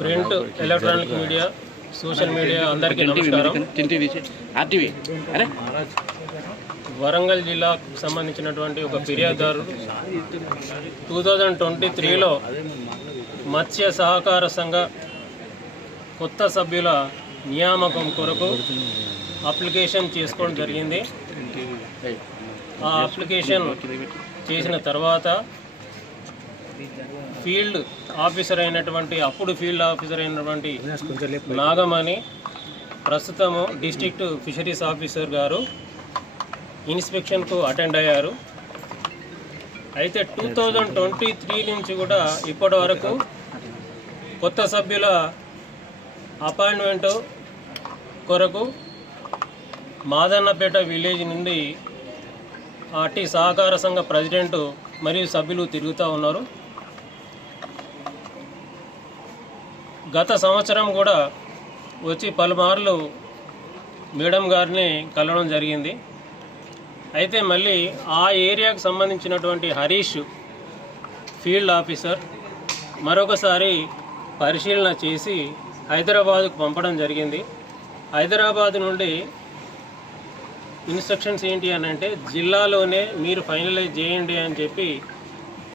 Print, electronic media, social media అందరికీ నమస్కారం. వరంగల్ జిల్లాకు సంబంధించినటువంటి ఒక ఫిర్యాదుదారుడు 2023లో మత్స్య సహకార సంఘ కొత్త సభ్యుల నియామకం కొరకు అప్లికేషన్ చేసుకోవడం జరిగింది. ఆ అప్లికేషన్ చేసిన తర్వాత ఫీల్డ్ ఆఫీసర్ అయినటువంటి నాగమణి ప్రస్తుతము డిస్ట్రిక్ట్ ఫిషరీస్ ఆఫీసర్ గారు ఇన్స్పెక్షన్కు అటెండ్ అయ్యారు. అయితే 2023 నుంచి కూడా ఇప్పటి వరకు కొత్త సభ్యుల అపాయింట్మెంట్ కొరకు మాదన్నపేట విలేజ్ నుండి అట్టి సహకార సంఘ ప్రెసిడెంట్ మరియు సభ్యులు తిరుగుతూ ఉన్నారు. గత సంవత్సరం కూడా వచ్చి పలుమార్లు మేడం గారిని కలవడం జరిగింది. అయితే మళ్ళీ ఆ ఏరియాకు సంబంధించినటువంటి హరీష్ ఫీల్డ్ ఆఫీసర్ మరొకసారి పరిశీలన చేసి హైదరాబాద్కు పంపడం జరిగింది. హైదరాబాద్ నుండి ఇన్స్ట్రక్షన్స్ ఏంటి అని అంటే జిల్లాలోనే మీరు ఫైనలైజ్ చేయండి అని చెప్పి